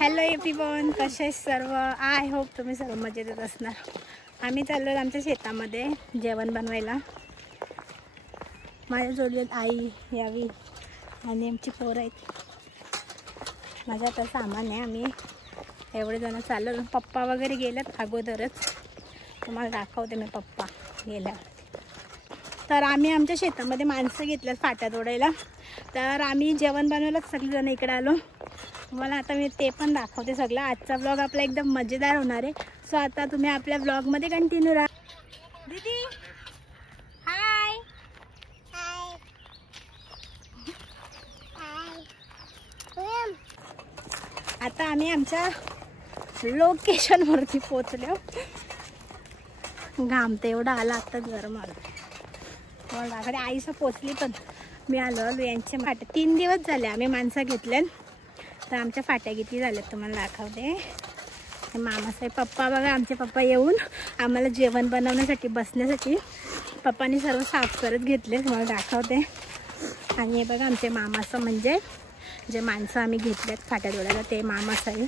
Hello everyone, कसे आहेत सर्व? आय होप तुम्ही सर्व मजेत येत असणार. आम्ही चाललो आमच्या शेतामध्ये जेवण बनवायला. माझ्या जोडीत आई यावी आणि आमची पोरं आहेत. माझं आता सामान आहे. आम्ही एवढे जण चाललो. पप्पा वगैरे गेलेत अगोदरच. तुम्हाला दाखवते मी पप्पा गेल्यावर. तर आम्ही आमच्या शेतामध्ये माणसं घेतल्यात फाट्या तोडायला. तर आम्ही जेवण बनवायलाच सगळेजण इकडे आलो. तुम्हाला आता मी ते पण दाखवते सगळं. आजचा ब्लॉग आपला एकदम मजेदार होणार आहे. सो आता तुम्ही आपल्या ब्लॉगमध्ये कंटिन्यू राहा. दीदी हाय. आता आम्ही आमच्या लोकेशनवरती पोचलो. घाम तर एवढा आला आता गरम आलं. मला आईसं पोचली पण मी आलो यांचे फाट्या 3 दिवस झाले आम्ही माणसं घेतले. तर आमच्या फाट्या किती झाल्यात तुम्हाला दाखवते. मामासाहेब पप्पा बघा, आमचे पप्पा येऊन आम्हाला जेवण बनवण्यासाठी बसण्यासाठी पप्पांनी सर्व साफ करत घेतले. तुम्हाला दाखवते. आणि हे बघा आमचे मामाचं म्हणजे जे माणसं आम्ही घेतलेत फाट्या तोडायला ते मामासाहेब.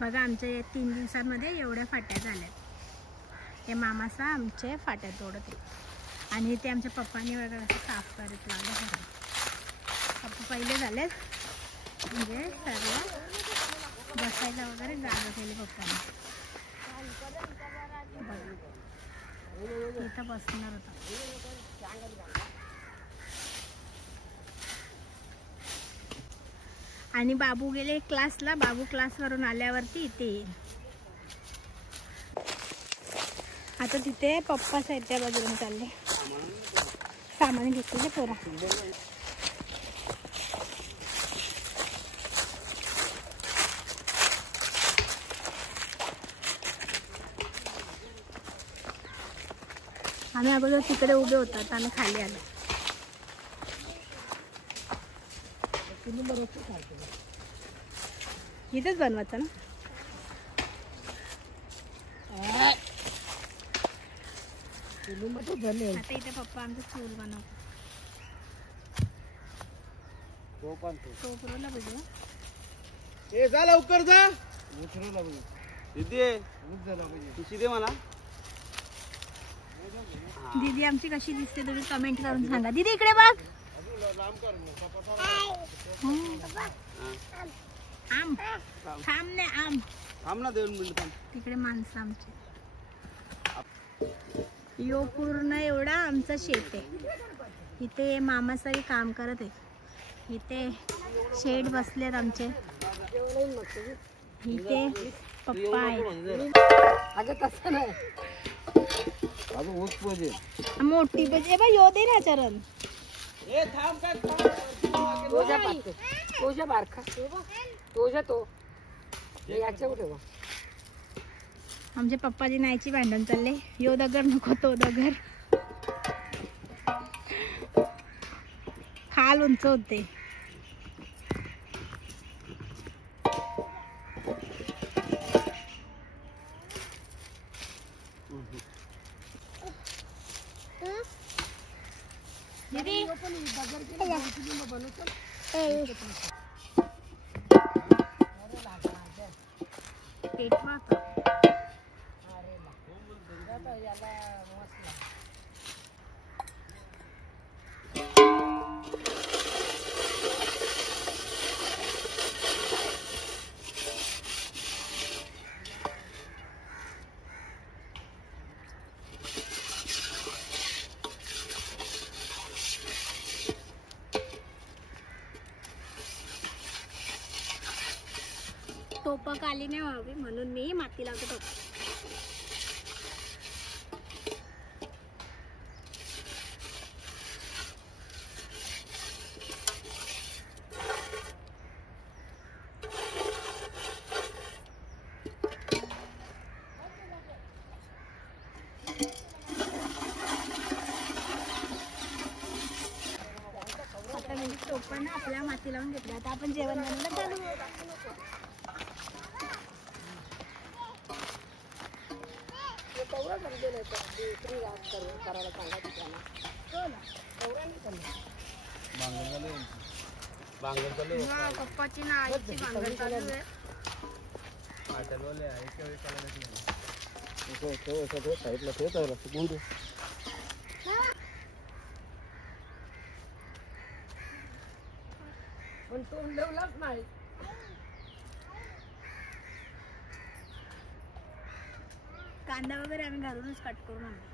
बघा आमच्या 3 दिवसांमध्ये एवढ्या फाट्या झाल्यात. हे मामासा आमचे फाट्या तोडत आहेत आणि ते आमच्या पप्पांनी वगैरे असं साफ करत लावलं. पप्पा पहिले झालेत म्हणजे सर्व बसायला वगैरे जागा केली पप्पांनी. इथं बसणार होता. आणि बाबू गेले क्लासला. बाबू क्लासवरून आल्यावरती ते आता तिथे पप्पा साहित्या बाजूला चालले. सामान घेतले पोरा. आम्ही अगोदर तिकडे उभे होतात. आम्ही खाली आलो. इथेच बनवायचं ना. आता इथे पप्पा आमचं चूल बनवतो. तो पुरवला बघू. ए जा लवकर जा. उतरवला बघू. दीदी खुशी दे मला. दीदी आमची कशी दिसते तुम्ही कमेंट करून सांगा. दीदी इकडे बघ. आम थांब ने आम थांब ना 2 मिनिट थांब. तिकडे माणसं आमची. यो पूर्ण एवढा आमचं शेत आहे. इथे मामासाहेब काम करत आहे. इथे शेड बसलेत आमचे. इथे पप्पा आहे. अगं तसं नाही. अगं ऊस पाहिजे मोठी पाहिजे बा. यो दे ना चरण. ए थांब काय तोजा पाते. तोजा बारखा. तोजा तो. हे याच्या कुठे बा. आमचे पप्पाजी नाहीची भांडण चालले. यो दगर नको तो दगर. खाल उंच होते. दीदी पेटवा का. टोपक आली नाही व्हावी म्हणून मी माती लावते. टोपक आता म्हणजे टोपण आपल्या माती लावून घेतलं. आता आपण जेवण बनवायला चालू. करायला सांगा. पप्पाची ना आईची भांगड चालू आहे. पण तो लेवलाच नाही. कांदा वगैरे आम्ही घरूनच कट करून आणतो.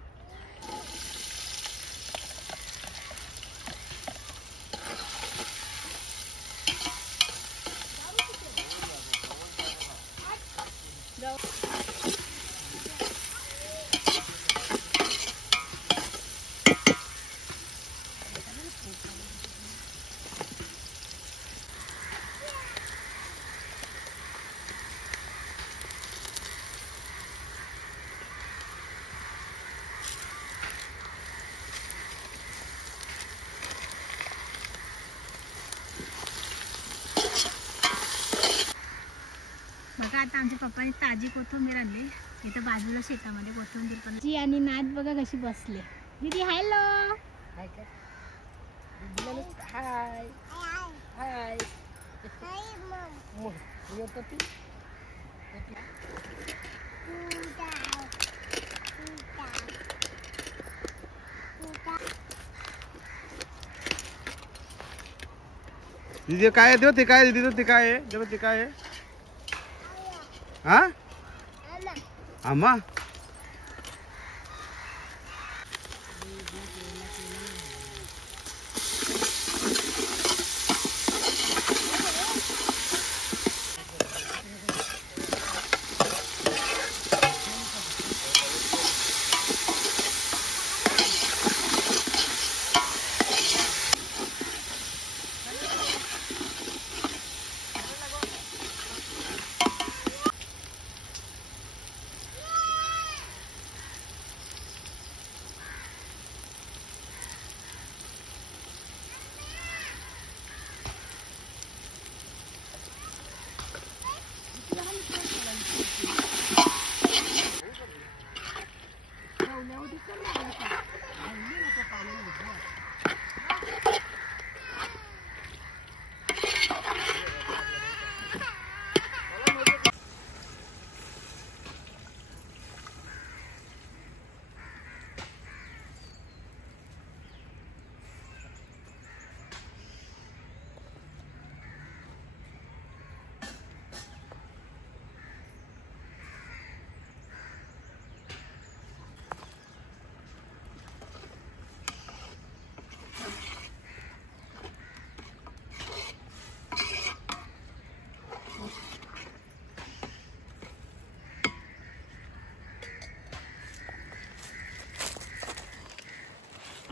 बघा आता आमच्या पप्पाने ताजी कोथिंबीर आणली. इथं बाजूला शेतामध्ये कोथिंबीर पण जी आणि नाद बघा कशी बसले. दीदी हॅलो. हाय काय? हाय हाय येतो ती. दीदी काय आहे देव ते काय आहे दीदी ते काय आहे देव ते काय आहे हा आम्हा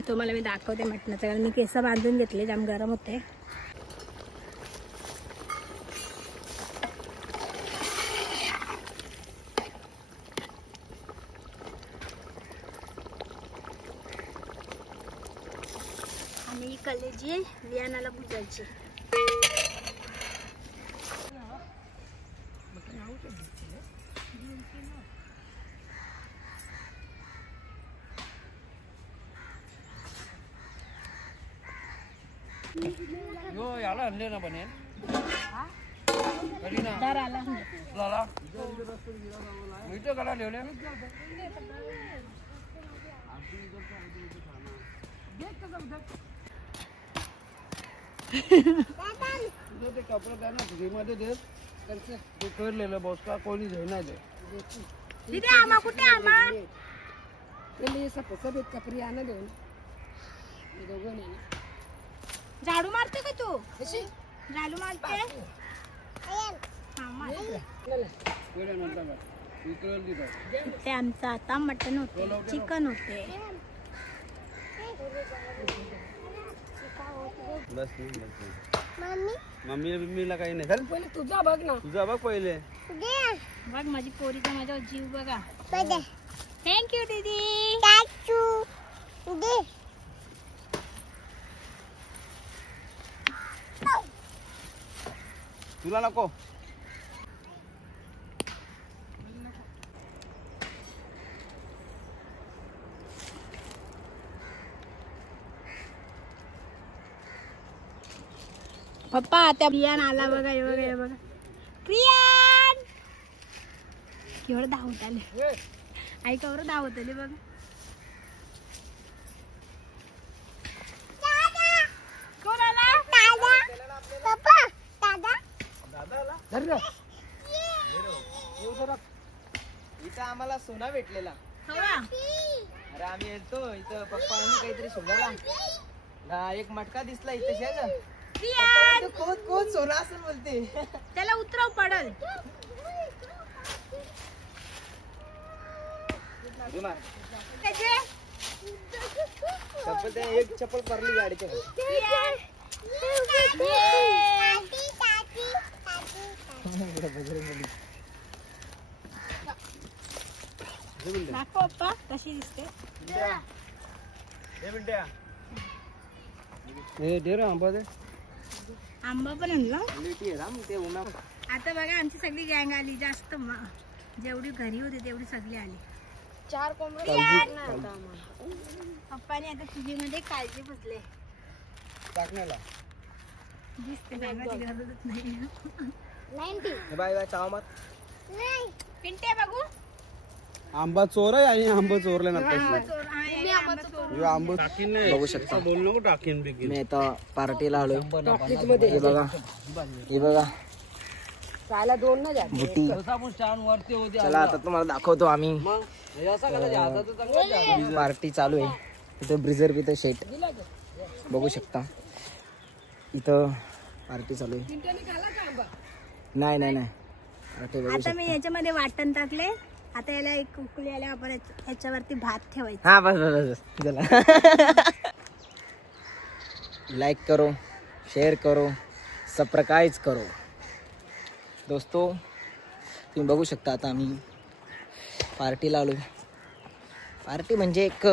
तुम्हाला मी दाखवते मटणाचं, कारण मी केस बांधून घेतले, जाम गरम होते. आणि ही कलेजी लियानाला बुजायची. यो याला आणले ना बनेल कधी ना दर आला लाला मीठं कला ठेवले तुझं ते कपडे द्या ना फ्रीमध्ये दे त्यांचं ते करलेलं बॉस का कोणी घेणार दे दीदी आमा कुठे आमा पहिले सफेद कपडे आणा देऊन दोघं नाही झाडू मारते का तू? कशी झाडू मारते? ते आमचं आता मटण होते, चिकन होते. मम्मी मम्मीला काही नाही चल पहिले तुझा बघ ना तुझा बघ पहिले बघ माझी पोरीचा माझा जीव बघा. थँक्यू दीदी. तुला नको पप्पा त्या प्रियान आला बघा, हे बघा, हे बघा. प्रियान केवढं धावत आले, आई कवर धावत आले बघा. कोण आला? इथं आम्हाला सोना भेटलेला. अरे आम्ही येतो इथं, पप्पा आम्ही काहीतरी शोधायला एक मटका दिसला इथं शेज. कोण सोना असं बोलते. त्याला उतरव पडल. चप्पल एक चप्पल पडली गाडीच्या. दाखव पप्पा कशी दिसते. आंबा पण आणला. आता बघा आमची सगळी गँग आली. जास्त जेवढी घरी होती तेवढी सगळी आली. 4 कोंबडी. पप्पाने आता चुलीमध्ये काळजी पुसले टाकण्याला. दिसते सांगायची गरजच नाही. बाय बाय चाव मत. पिंटे बघू. आंबा चोर आहे आणि आंबा चोरले ना आंबा चोर. हा, हे आंबा चोर. आंबा बघू शकता. बोल नको टाकीन बिकीन. मी आता पार्टीला आलोय. हे बघा, हे बघा बुटी. चला आता तुम्हाला दाखवतो आम्ही. पार्टी चालू आहे. इथं ब्रिझर पितं शेट बघू शकता. इथं पार्टी चालू आहे. नाही नाही नाही पार्टी बघू आता शकता. मी याच्यामध्ये वाटण टाकले. आता याला एक उकळी आल्या आपण याच्यावरती भात ठेवायचा. हा बस बस बस चला. लाइक करो, शेयर करो, सबस्क्राइब करो. दोस्तों तुम्ही बघू शकता आता आम्ही पार्टीला आलो. पार्टी म्हणजे एक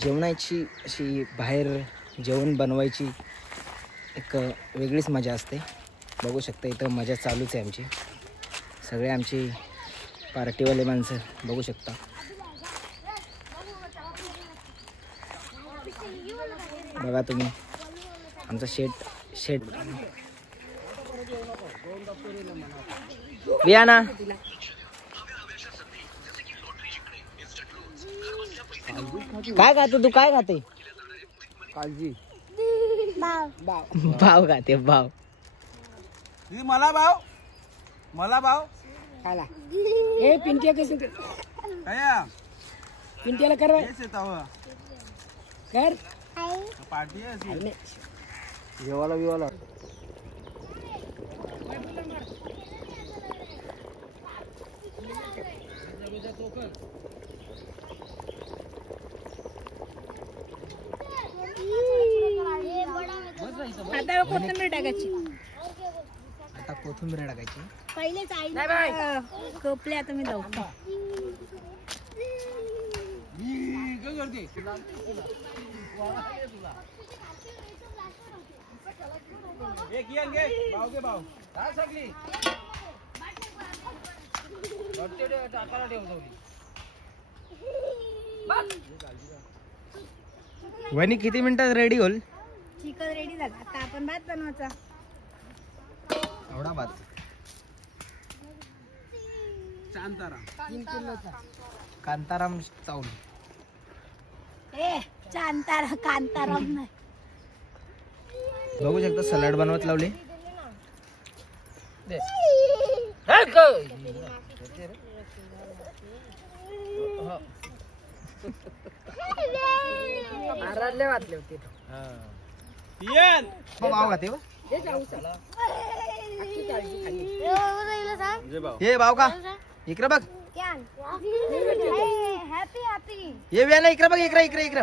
जेवणाची अशी बाहेर जेवण बनवायची एक वेगळीच मजा असते. बघू शकता इथं मजा चालूच आहे आमची. सगळे आमची पार्टीवाले माणसं बघू शकता. बघा तुम्ही आमचा शेट बियाना. काय खातो तू? काय खाते? काळजी. भाव खाते भाव. मला भाव, मला भाव. हे पिंट्या कसं काय पिंट्याला कर कर. पार्टी आहे. जेवायला बिवाला. आता कोथिंबीर टाकायची. आता कोथिंबीर टाकायची. पहिलेच आई कोपले. आता मी जाऊ. एक येन घे भाव, घे भाव. काय सगळी टाकायला ठेव. वहिनी किती मिनिटात रेडी होईल? चिकन रेडी झालं. आता आपण भात बनवायचा. एवढा भात. कांताराम चावल. ए कांताराम नाही. बघू शकता सलाड बनवत लावले. भाव खाते हो. हे भाव का इकडे बघ. ये व्या ना इकडे बघ. इकडे इकडे इकडे.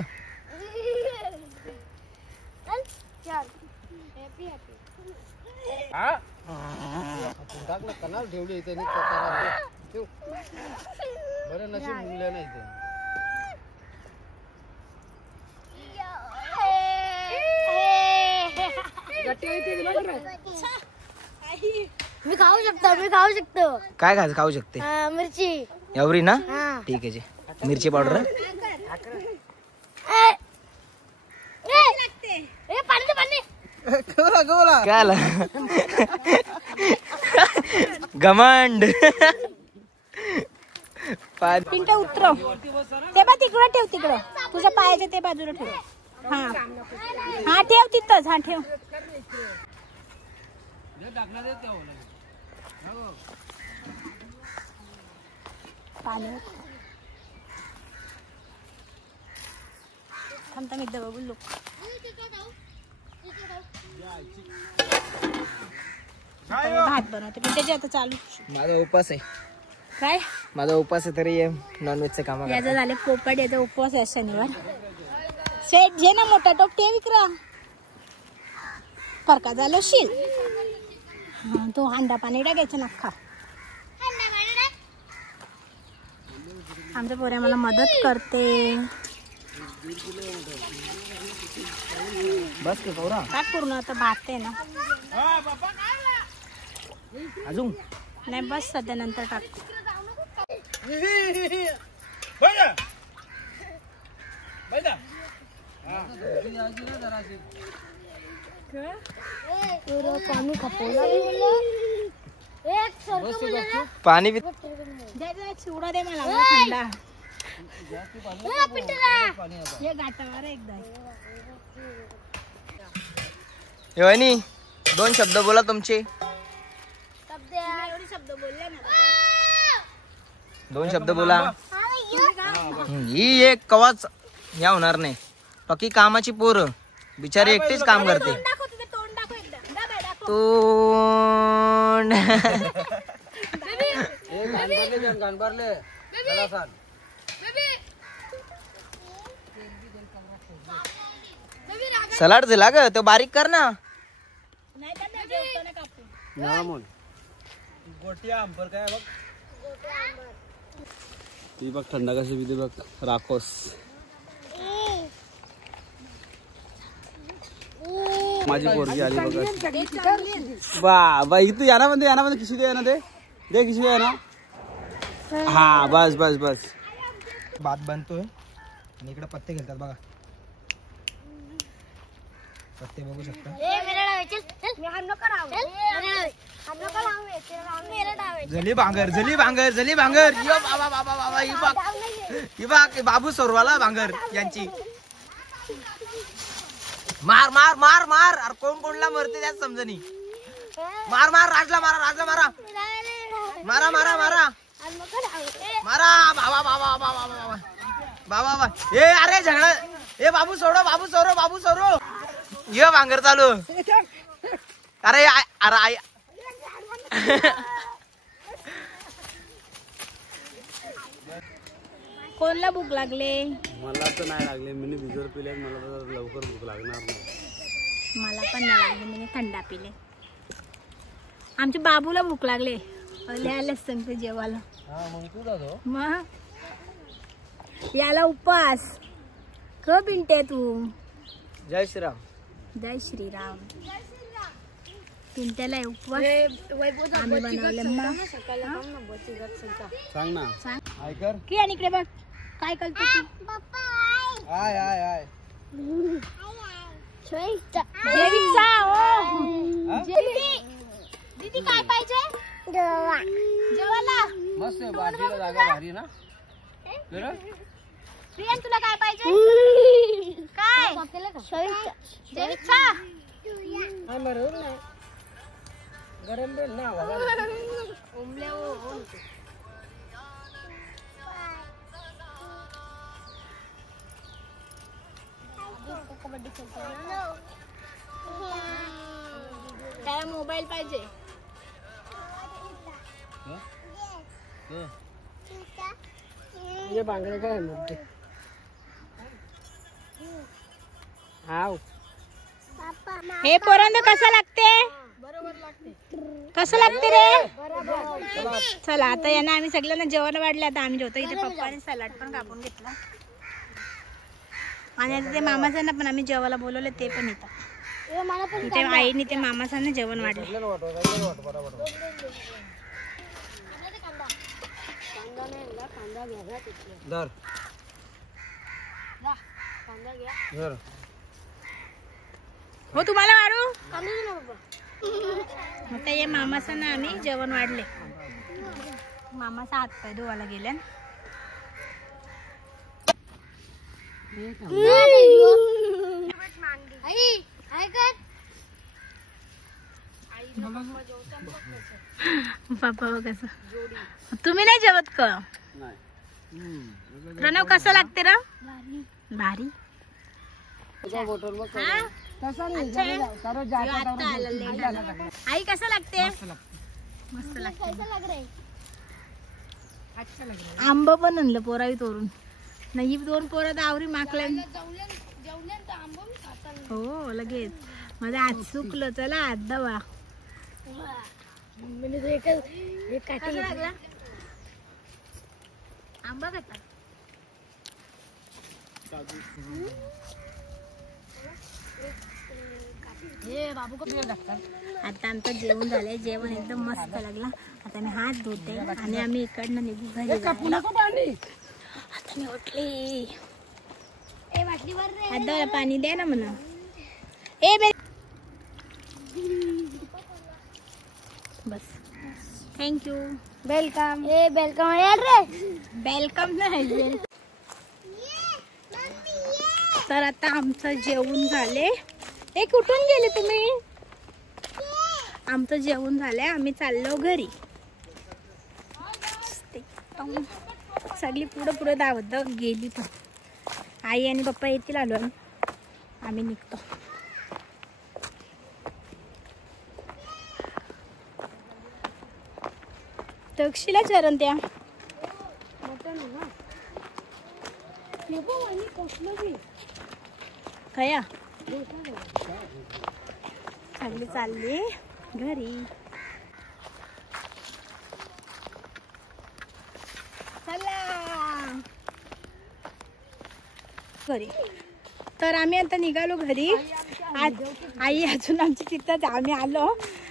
कनाल ठेवली इथे. बरं नशीब मुलं नाही ते. मी खाऊ शकतो. काय खाऊ शकते? मिरची. एवढी ना? ठीक आहे जी. मिरची पावडर. पाणी काय आला घमंड पिंटू उतरव ते बा तिकडं ठेव तिकडं तुझ्या पायाच्या ते बाजूला ठेव हा हा ठेव तिथंच हा ठेव पाणी थांबता मी एकदा बघू लोक भात बनवते पण त्याच्या आता चालू माझा उपास आहे काय माझा उपास आहे तरी नॉनव्हेजचं काम याचं झालं पोपट याचा उपवास आहे शनिवार शेट जे ना मोठा टोप ते विकरा परका झालं शील हा तो हांडा पाणी टाकायचं नक्का आमच्या पोऱ्या मला मदत करते बस के कौरा काय पूर्ण आता भात आहे ना अजून नाही बस सध्या नंतर टाकतो पाणी खपवला पाणी चिवडा दे मला थंडा हे गाठावर एकदा वहिनी 2 शब्द बोला तुमचे एवढे शब्द बोलले ना 2 शब्द बोला ही एक कवाच या होणार नाही बाकी कामाची पोरं बिचारे एकटेच काम करते दाखव तुझं तोंड दाखव एकदा दादा दाखव तोंड सलाड दिला ग तो बारीक कर ना नाही तर नाही जेवताना कापू ती बघ थंडा कशी पिते बघ राखोस माझी पोरगी आली बघ वा इथं यानामध्ये खिशी दे ना दे खिशी दे ना हा बस बस बस भात बनतोय आणि इकडे पत्ते घेतात बघा पत्ते बघू शकता जली भांगर यो बाबा बाबा बाबा ही बाग बाबू सोरवाला भांगर यांची मार मार मार मार अरे कोण कोणला मरते त्याच समजणी मार मार राजला मारा मारा मारा मारा मारा मारा बाबा बाबा बाबा बाबा बाबा बाबा ए अरे झगडा ए बाबू सोडो ये भांगर चालू अरे अरे आई कोणला भूक लागले मला तर नाही लागले मी भिजर पिले मला तर लवकर भूक लागणार नाही मला पण नाही लागले मी थंडा पिले आमच्या बाबूला भूक लागले आलेच सांगते जेवायला मग याला उपवास क पिंटे तू जय श्रीराम जय श्रीराम पिंट्याला उपवास आम्ही बनवले मग सांग ना सांग ऐकर की आणि इकडे बघ काय करतो तू आय आय आय जेवीचा ओ दीदी काय पाहिजे जेवायला मस्त भाजीला जागा भारी ना प्रियन तुला काय पाहिजे काय जेवीचा गरम बेल ना त्याला मोबाईल पाहिजे ये बांगडे काय म्हणते हाव हे पोरांना कसं लागते कसं लागते रे चला आता यांना आम्ही सगळ्यांना जेवण वाढले आता आम्ही जेवतो इथे पप्पाने सलाड पण कापून घेतला आणि आता ते मामासांना पण आम्ही जेवायला बोलवले ते पण येतात इथे आईने ते मामासांना जेवण वाढले धर धर हो तुम्हाला वाढू आता ये मामाचं ना आम्ही जेवण वाढले. मामाचा हात पाय धुवायला गेले. बाबा कसं तुम्ही नाही जेवत का? प्रणव कसं लागते र? भारी. आई कसं लागते? मस्त लागते. आंब पण आणलं पोरावी तोरून. नाही 2 पोरं आवरी माकल्या. हो लगेच माझा हात सुकलं. चला हात दवा. लागला आंबा खाता. आता आमचं जेवण झालंय. जेवण एकदम मस्त लागला. आता मी हात धुते आणि आम्ही इकडनं निघू घरी. आता मी उठले. हात पाणी द्या ना म्हणा. बस थँक्यू. वेलकम. वेलकम यार रे. वेलकम नाही. तर आता आमचं जेवण झाले. कुठून गेले तुम्ही? आमचं जेवण झालंय. आम्ही चाललो घरी. सगळी पुढं पुढं धावत गेली. पण आई आणि पप्पा येतील. आलो आम्ही निघतो. तक्षीला चरण त्या कया सगळी चालली घरी. चला घरी. तर आम्ही आता निघालो घरी. आज आई अजून आमची तिथंच. आम्ही आलो.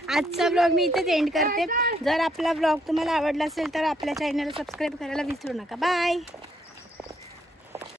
आजचा ब्लॉग मी इथेच एंड करते. जर आपला ब्लॉग तुम्हाला आवडला असेल तर आपल्या चॅनलला सबस्क्राईब करायला विसरू नका. बाय.